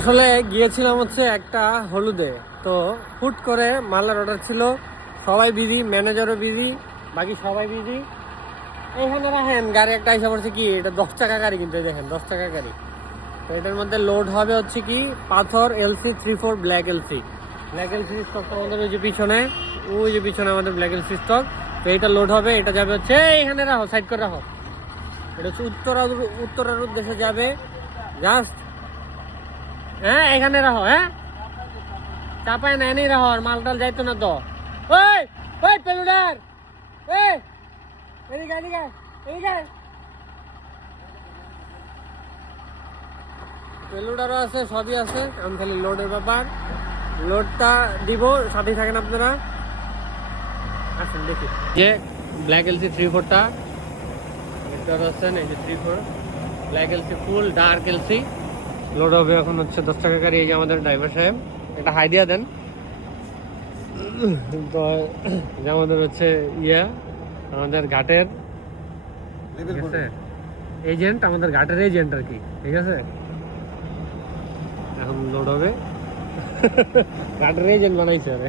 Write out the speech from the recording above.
আসলে গিয়েছিলাম হচ্ছে একটা হলুদে, তো হুট করে মালার অর্ডার ছিল, সবাই বিজি, ম্যানেজারও বিজি, বাকি সবাই বিজি। এইখানে রাখেন গাড়ি একটা এসে পড়ছে, কি এটা 10 টাকা গাড়ি, কিন্তু দেখেন 10 টাকা গাড়ি। তো এটার মধ্যে লোড হবে হচ্ছে কি পাথর LC34 ব্ল্যাক এলসি স্টকটা আমাদের ওই যে পিছনে, ওই যে পিছনে আমাদের ব্ল্যাক এলসি স্টক। তো এটা লোড হবে, এটা যাবে হচ্ছে এখানে, রাখো সাইড করে রাখো, এটা হচ্ছে উত্তরার উদ্দেশ্যে যাবে জাস্ট। হ্যাঁ এখানে রাখো, হ্যাঁ চাপায় না, এনেই রাখো, আর মালটাল যাইতো না তো। ওই ওই পেলুডার, এই এদিকে এদিকে এদিকে, পেলুডারও আছে, সবই আছে, আমি খালি লোডের ব্যাপার, লোডটা দিব, সাথেই থাকেন আপনারা, আসেন দেখি। যে ব্ল্যাক এলসি 34টা আছেন, এই যে 34 ব্ল্যাক এলসি ফুল ডার্ক এলসি লোড হবে এখন হচ্ছে 10 টাকা গাড়ি। এই যে আমাদের ড্রাইভার সাহেব, এটা হাই দিয়া দেন। তো যে আমাদের হচ্ছে আমাদের ঘাটের এজেন্ট, আমাদের ঘাটের এজেন্ট আর কি, ঠিক আছে। এখন লোড হবে, ঘাটের এজেন্ট বানাইছে আরে।